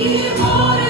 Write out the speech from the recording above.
Immortal.